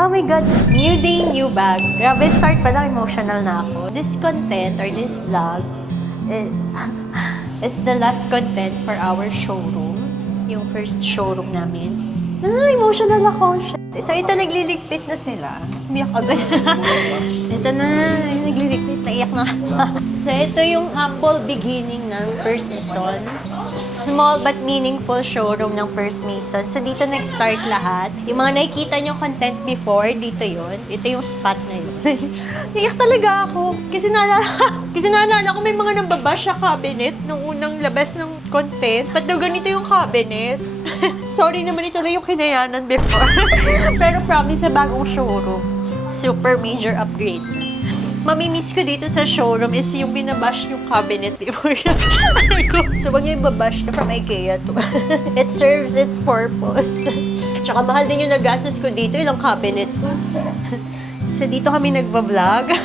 Oh my God! New day, new bag. Grabe, start pa lang, emotional na ako. This content or this vlog is the last content for our showroom. Yung first showroom namin. Emotional ako. So ito, nagliligpit na sila. Umiyak agad. Ito na, nagliligpit. Naiyak na. So ito yung humble beginning ng First Maison. Small but meaningful showroom ng First Maison. So dito nag-start lahat. Yung mga nakikita nyo content before, dito yon. Ito yung spot na yun. Naiyak talaga ako. Kasi naalala ko may mga nambabash sa cabinet nung unang labas ng content. Ba't daw ganito yung cabinet? Sorry naman, ito na yung kinayanan before. Pero promise, sa bagong showroom, super major upgrade. Mamimiss ko dito sa showroom is yung binabash yung cabinet before. So, wag niyo yung babash na from IKEA to. It serves its purpose. Tsaka mahal din yung nagastos ko dito, ilang cabinet to. So, dito kami nagbablog.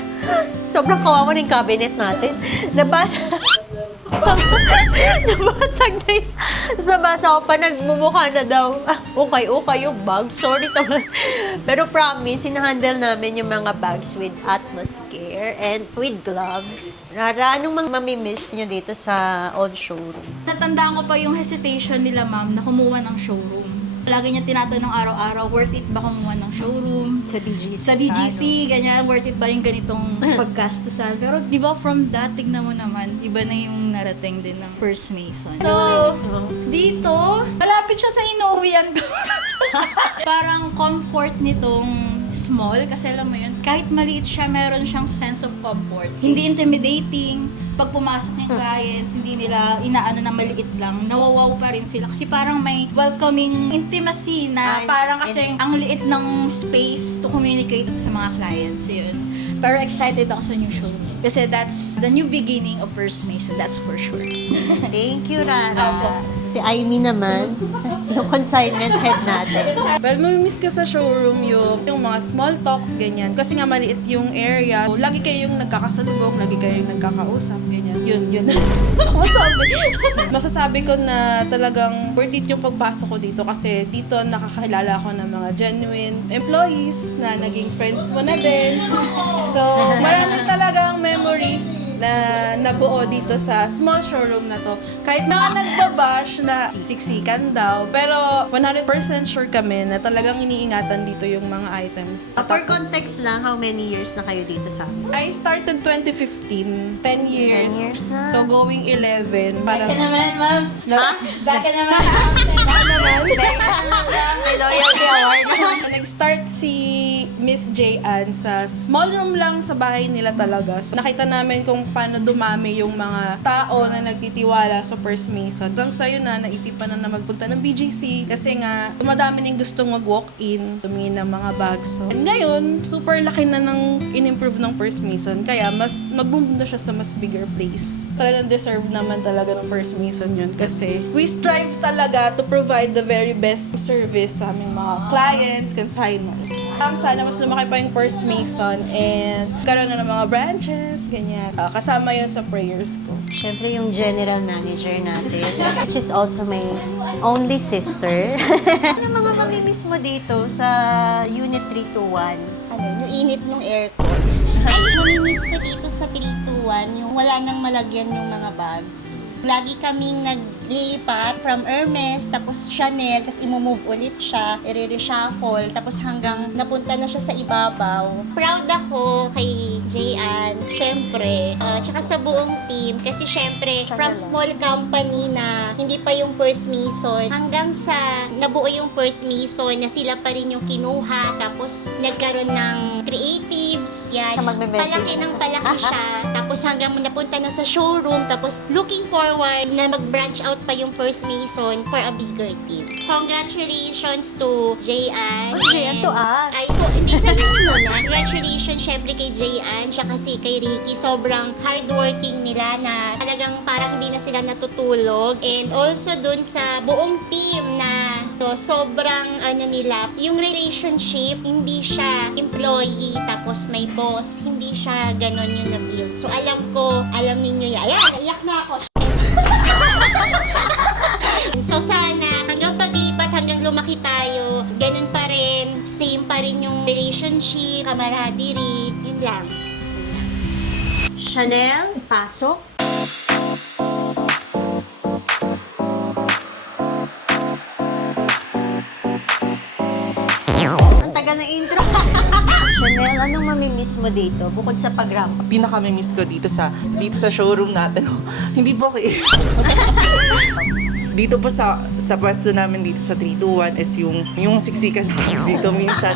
Sobrang kawawa ng cabinet natin. Nabasag na yun. Sa basa ko pa, nagmumukha na daw. Okay yung bag. Sorry naman. Pero promise, hinahandle namin yung mga bags with utmost care and with gloves. Rara, anong mamimiss nyo dito sa old showroom? Natandaan ko pa yung hesitation nila, ma'am, na kumuha ng showroom. Lagi niya tinatanong araw-araw, worth it ba kumuha ng showroom? Sa BGC. Sa BGC, ganyan, worth it ba yung ganitong paggastusan? Pero di ba from that, tignan mo naman, iba na yung narating din ng First Maison. So, dito, malapit siya sa inuuwian ko. Parang comfort nitong small, kasi alam mo yun, kahit maliit siya, meron siyang sense of comfort. Hindi intimidating. Pag pumasok yung clients, hindi nila inaano na maliit lang, nawawaw pa rin sila. Kasi parang may welcoming intimacy na parang kasi ang liit ng space to communicate sa mga clients. Yun. Pero excited ako sa new show. Kasi that's the new beginning of First Maison, that's for sure. Thank you, Rara. Si Aimee naman, yung consignment head natin. Well, mamimiss ko sa showroom yung mga small talks, ganyan. Kasi nga maliit yung area. Lagi kayong nagkakasalubong, lagi kayong nagkakausap, ganyan. Yun. Masasabi ko na talagang worth it yung pagpasok ko dito kasi dito nakakilala ako ng mga genuine employees na naging friends mo na din. So, marami talagang memories na nabuo dito sa small showroom na to. Kahit mga nagbabash na siksikan daw, pero 100% sure kami na talagang iniingatan dito yung mga items. For context lang, how many years na kayo dito sa amin? I started 2015, 10 years. 10 years na. So going 11. Parang, Baka naman, ma'am. Baka naman, May loyalty award. Nag-start si Miss J.Ann sa small room lang sa bahay nila talaga. So nakita namin kung paano dumami yung mga tao na nagtitiwala sa First Maison. Hanggang sa'yo na naisipan na magpunta ng BGC kasi nga dumadami ning gustong mag-walk-in, tumingin ng mga bags. So, and ngayon, super laki na ng in-improve ng First Maison. Kaya mas mag-boom na siya sa mas bigger place. Talagang deserve naman talaga ng First Maison yun kasi we strive talaga to provide the very best service sa aming mga clients, consignors. Sana mas lumaki pa yung First Maison and karoon na ng mga branches, ganyan. Kasama yun sa prayers ko. Siyempre yung general manager natin, which is also my only sister. Ano mga mamimiss mo dito sa Unit 321? Ano, yung init ng aircon. Ay, mamimiss ko dito sa 321, yung wala nang malagyan yung mga bags. Lagi kaming naglilipat from Hermes, tapos Chanel, tapos imumove ulit siya, i-reshuffle, tapos hanggang napunta na siya sa ibabaw. Proud ako kay J.Ann, syempre, tsaka sa buong team, kasi syempre, from small company na hindi pa yung First Maison, hanggang sa nabuo yung First Maison, na sila pa rin yung kinuha, tapos nagkaroon ng creatives, yan. Palaki ng palaki siya. Tapos hanggang napunta na sa showroom. Tapos looking forward na mag-branch out pa yung First Maison for a bigger team. Congratulations to J.Ann. J.Ann to us. Ay, hindi sa inyo muna. Congratulations syempre kay J.Ann siya kasi kay Ricky. Sobrang hardworking nila na talagang parang hindi na sila natutulog. And also dun sa buong team na sobrang nila, yung relationship, hindi siya employee tapos may boss, hindi siya ganon yung na-build. So alam ninyo yan. Ayan, naiyak na ako. So sana hanggang paglipat, hanggang lumaki tayo, ganun pa rin same pa rin yung relationship, camaraderie, yun lang. Chanel, pasok. Ang tagal na intro. Chanel, anong mamimiss mo dito bukod sa pag-ramp? Pinaka-miss ko dito sa showroom natin. Hindi po okay. Dito po sa pwesto namin dito sa 321 is yung siksikan dito minsan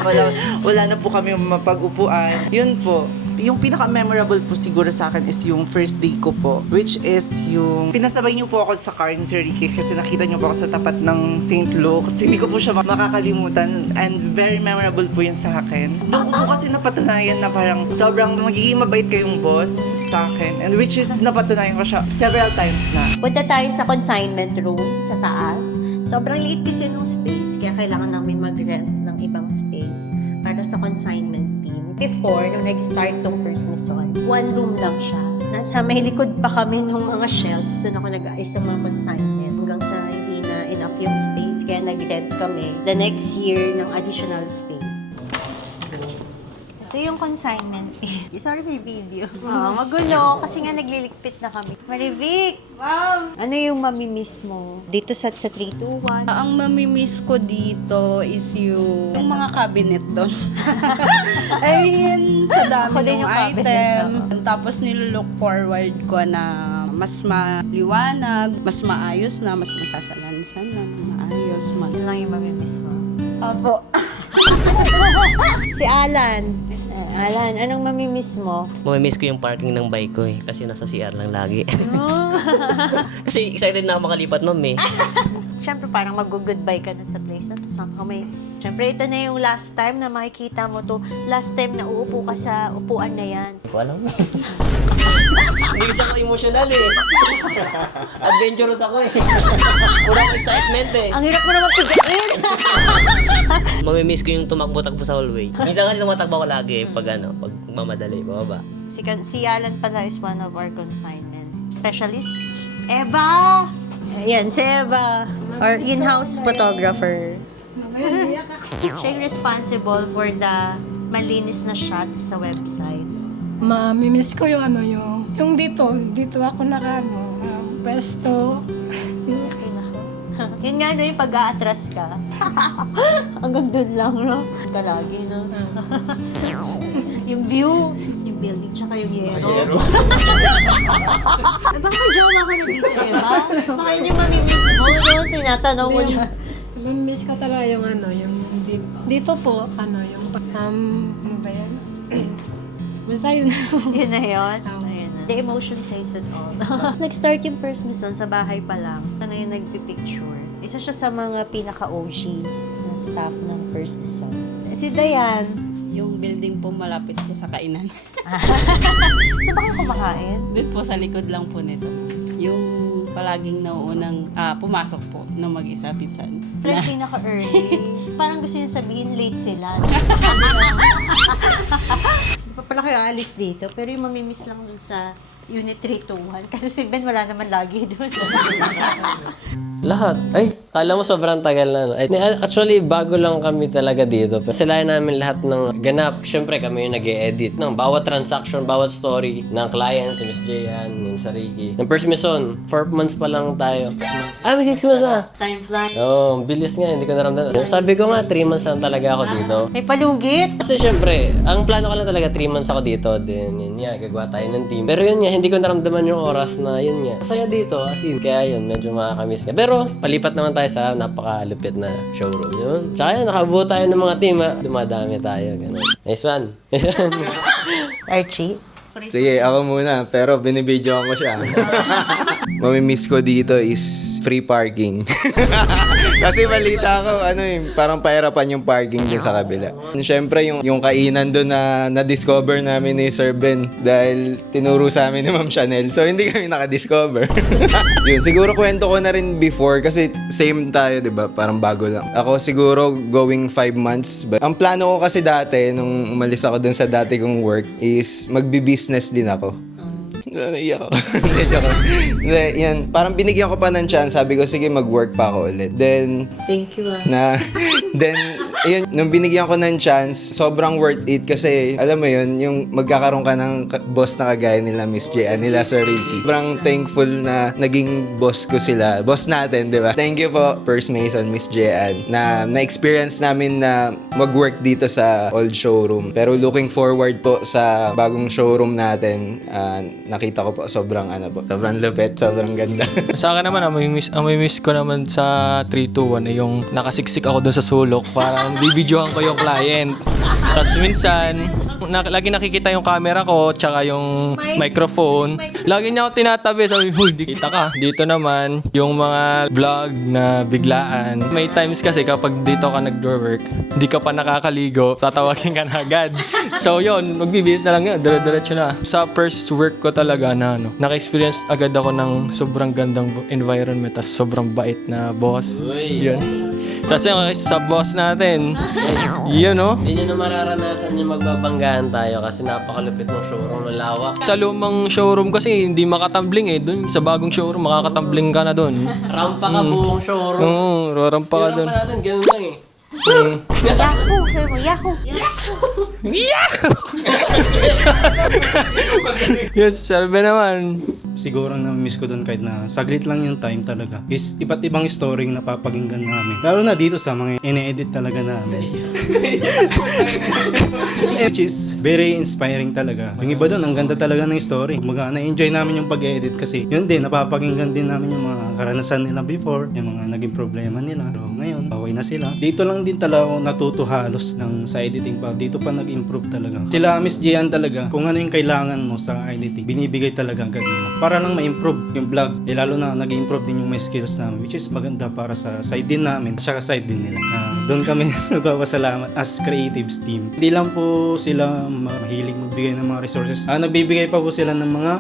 wala na po kami mapag-upuan. Yun po. Yung pinaka-memorable po siguro sa akin is yung first day ko po, which is yung pinasabay niyo po ako sa car ni Sir Ricky kasi nakita niyo po ako sa tapat ng St. Luke's. Hindi ko po siya makakalimutan and very memorable po yun sa akin. Doon ko po kasi napatunayan na parang sobrang magiging mabait kayong boss sa akin, and which is napatunayan ko siya several times na. Punta tayo sa consignment room sa taas. Sobrang liit kasi nung space, kaya kailangan namin mag-rent ng ibang space para sa consignment team. Before, nung nag-start tong First Maison, one room lang siya. Nasa may likod pa kami nung mga shelves. Doon ako nag-aayos ng mga consignment. Hanggang sa hindi na enough yung space, kaya nag-rent kami the next year ng additional space. Ito yung consignment team. Sorry, may video. Magulo kasi nga nagliligpit na kami. Marivic! Wow! Ano yung mamimiss mo dito sa 321? Ang mamimiss ko dito is yung mga cabinet doon. I mean, sa Ako dami din ng yung cabinet, item. Tapos nilo-look forward ko na mas maliwanag, mas maayos na, mas masasalansan na, maayos. Yun lang yung mamimiss mo. Opo. Si Alan. Alan, anong mamimiss mo? Mamimiss ko yung parking ng bike ko eh. Kasi nasa CR lang lagi. Kasi excited na ako makalipat, ma'am eh. Siyempre, parang mag-goodbye ka na sa place na to. Somehow Siyempre, ito na yung last time na makikita mo to. Last time na uupo ka sa upuan na yan. Hindi ko alam. Hindi kasi ako emotional eh. Adventurous ako eh. Kurang excitement eh. Ang hirap mo naman pigain! Mamimiss ko yung tumakbo-takbo sa hallway. Minsan kasi tumatakbo ko lagi pag mamadali ko ba. Si Alan pala is one of our consignment specialist. Eva! Ayan, si Eva. Our in-house photographer. Siya yung responsible for the malinis na shots sa website. Mamimiss ko yung yung dito ako pwesto. Okay na ko. Yun nga no, yung pag-aatras ka. Hanggang doon lang, no? Kalagi, no? Yung view, yung building, tsaka yung yero. Baka jowa ka na dito, Eva? Baka yun yung mamimiss mo, no? Tinatanong mo dyan. Mamimiss ko talaga yung yung dito po, yung ano ba yan? Basta yun. Yun na yun? Ayun na. The emotion says it all. Nag-start yung First Maison sa bahay pa lang. Ano yung nagpipicture. Isa siya sa mga pinaka-OG na staff ng First Maison. Si Dayan. Yung building po malapit po sa kainan. So baka kumakain? Doon po sa likod lang po nito. Yung palaging nauunang pumasok po na mag-isa pinsan. Pero yung pinaka-early. Parang gusto niya sabihin late sila. Pa pala kayo alis dito, pero yung mamimiss lang dun sa Unit 321. Kasi si Ben wala naman lagi dun. Lahat. Ay, kala mo sobrang tagal na. Ay, actually, bago lang kami talaga dito. Silayan namin lahat ng ganap. Siyempre, kami yung nag-e-edit ng bawat transaction, bawat story ng client, si Miss Jayan, yung sa Ricky. Ng First Maison, 4 months pa lang tayo. 6 months na. Time flies. Oo, bilis nga, hindi ko naramdaman. Sabi ko nga, 3 months lang talaga ako dito. May palugit. Kasi syempre, ang plano ko lang talaga 3 months ako dito. Then, yun nga, gagawa tayo ng team. Pero yun nga, hindi ko naramdaman yung oras na yun nga. Masaya dito, as in. Kaya yun, medyo makakamiss nga. Pero, palipat naman tayo sa napakalupit na showroom. Yun. Tsaka yun, nakabuo tayo ng mga team, ha. Dumadami tayo, ganun. Nice one. Archie. Sige, ako muna. Pero binibidyo ko siya. Mamimiss ko dito is free parking. Kasi balita ko, parang pahirapan yung parking dun sa kabila. Siyempre, yung kainan dun na na-discover namin ni Sir Ben dahil tinuro sa amin ni Ma'am Chanel. So, hindi kami nakadiscover. Yun, siguro kwento ko na rin before kasi same tayo, di ba? Parang bago lang. Ako siguro going 5 months. But ang plano ko kasi dati, nung umalis ako dun sa dati kong work, is magbi-business din ako. Naiyak ako. Hindi, joke. Hindi, yan. Parang binigyan ko pa ng chance. Sabi ko, sige, mag-work pa ako ulit. Then, Thank you, then, Ayun, nung binigyan ko ng chance, sobrang worth it kasi, alam mo yun, yung magkakaroon ka ng boss na kagaya nila Miss J, nila Sir Ricky. Sobrang thankful na naging boss ko sila. Boss natin, di ba? Thank you po, First Mason, Miss J, na na-experience namin na mag-work dito sa old showroom. Pero looking forward po sa bagong showroom natin, nakita ko po sobrang lupit, sobrang ganda. Sa akin naman, ang may miss ko naman sa 321 ay yung nakasiksik ako dun sa sulok para bibidyohan ko yung client. Tapos minsan, lagi nakikita yung camera ko tsaka yung microphone. Lagi niya ako tinatabi. Sabi, huy, di kita ka. Dito naman, yung mga vlog na biglaan. May times kasi kapag dito ka nag-work, hindi ka pa nakakaligo, tatawagin ka na agad. So yun, magbibihis na lang yun. Dire-diretso na. Sa first work ko talaga na naka-experience agad ako ng sobrang gandang environment tas sobrang bait na boss. Yun. Tapos yung sa boss natin, yun no? Hindi nyo na mararanasan yung magbabanggaan tayo kasi napakalupit ng showroom, malawak. Sa lumang showroom kasi hindi makatambling Dun sa bagong showroom, makakatambling ka na dun. Rampa ka buong showroom. Oo, rarampa ka Yung dun. rampa natin, ganun lang eh. Yahoo! Sabi mo, Yahoo! Yes, sabi naman. Siguro na-miss ko doon kahit na saglit lang yung time talaga. Is iba't ibang story yung napapakinggan namin. Lalo na dito sa mga ine-edit talaga namin. Which is very inspiring talaga. Yung iba doon, ang ganda talaga ng story. Na-enjoy namin yung pag-edit kasi yun din, napapakinggan din namin yung mga karanasan nila before, yung mga naging problema nila. Pero ngayon, okay na sila. Dito lang din talaga ako natuto halos ng sa editing pa. Dito pa nag-improve talaga. Sila Miss Jian talaga, kung ano yung kailangan mo sa editing, binibigay talaga agad nila. Para lang ma-improve yung vlog. Lalo na nag-improve din yung may skills namin, which is maganda para sa side din namin, saka side din nila. Doon kami nagpapasalamat as creatives team. Hindi lang po sila mahilig magbigay ng mga resources. Nagbibigay pa po sila ng mga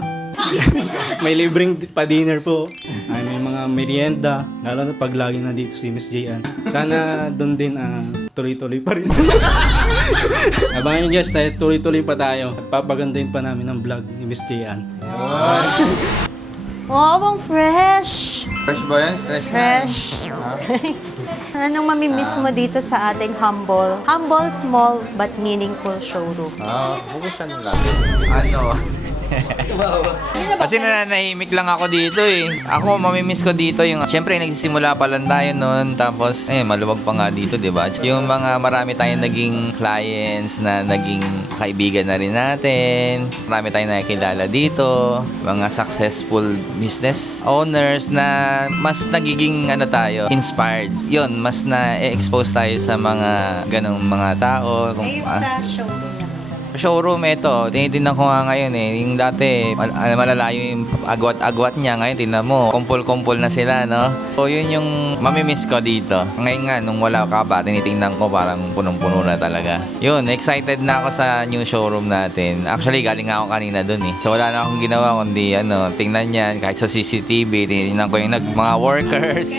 may libreng pa-dinner po. May mga merienda. Lalo na pag lagi na dito si Miss Jian. Sana doon din tuloy-tuloy pa rin. Abangan nyo guys, tuloy-tuloy pa tayo. At papagandahin pa namin ang vlog ni Miss Jian. Wow, ang fresh! Fresh ba yan? Fresh. Anong mamimiss mo dito sa ating humble, small, but meaningful showroom? Buksan lang. Kasi nananahimik lang ako dito eh. Ako, mamimiss ko dito yung... Siyempre, nagsisimula pa lang tayo noon. Tapos, maluwag pa nga dito, di ba? Yung mga marami tayong naging clients na naging kaibigan na rin natin. Marami tayong nakikilala dito. Mga successful business owners na mas nagiging inspired. Yun, mas na-expose tayo sa mga ganong mga tao. Sa showroom Showroom, ito, tinitingnan ko nga ngayon yung dati, malalayo yung agwat-agwat niya, ngayon tingnan mo, kumpul-kumpul na sila, no? So, yun yung mamimiss ko dito. Ngayon nga, nung wala ka pa, tinitingnan ko parang punong-puno na talaga. Yun, excited na ako sa new showroom natin. Actually, galing nga ako kanina dun eh. So, wala na akong ginawa kundi, tingnan yan, kahit sa CCTV, tinitingnan ko yung mga workers.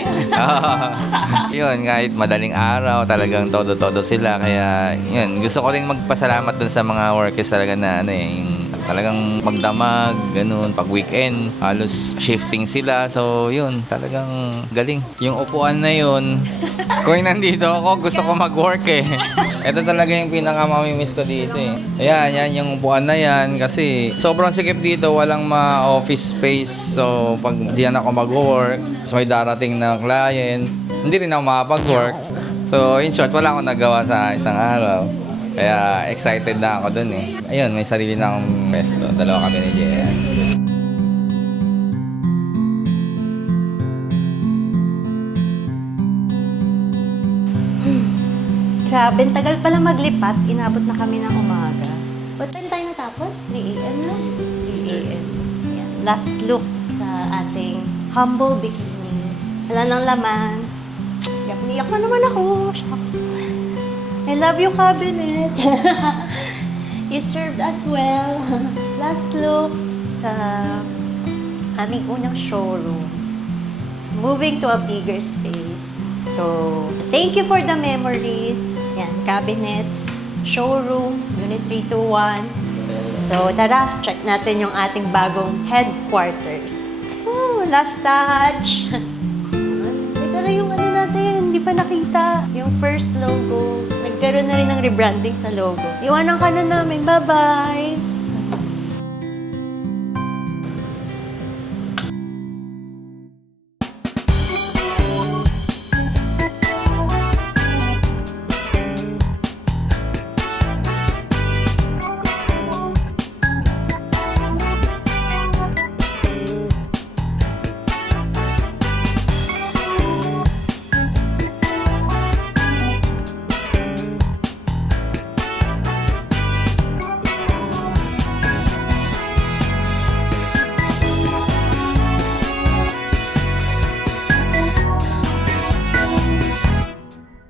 Yun, kahit madaling araw, talagang todo-todo sila. Kaya, yun, gusto ko rin magpasalamat dun sa mga workers talaga na yung talagang magdamag, ganun, pag weekend, halos shifting sila. So, yun, talagang galing. Yung upuan na yun, kung nandito ako, gusto ko mag-work eh. Ito talaga yung pinaka-mamimiss ko dito eh. Ayan, yan yung upuan na yan kasi sobrang sikip dito, walang ma-office space. So, pag diyan ako mag-work, so may darating na client, hindi rin ako makapag-work. So, in short, wala akong nagawa sa isang araw. Kaya excited na ako dun eh. Ayun, may sarili na akong pesto. Dalawa kami ni JS. Grabe, tagal pala maglipat. Inabot na kami ng umaga. What time tayo natapos? 3 a.m. na? 3 a.m. Yan. Last look sa ating humble bikini. Wala nang laman. Iyak na naman ako. Shucks. I love you, cabinet. You served us well. Last look sa aming unang showroom. Moving to a bigger space. So, thank you for the memories. Yan, cabinets, showroom, Unit 321. So, tara, check natin yung ating bagong headquarters. Last touch. Teka na yung natin. Hindi hindi pa nakita yung first logo. Nagkaroon na rin ng rebranding sa logo. Iwanan ka na namin. Bye-bye!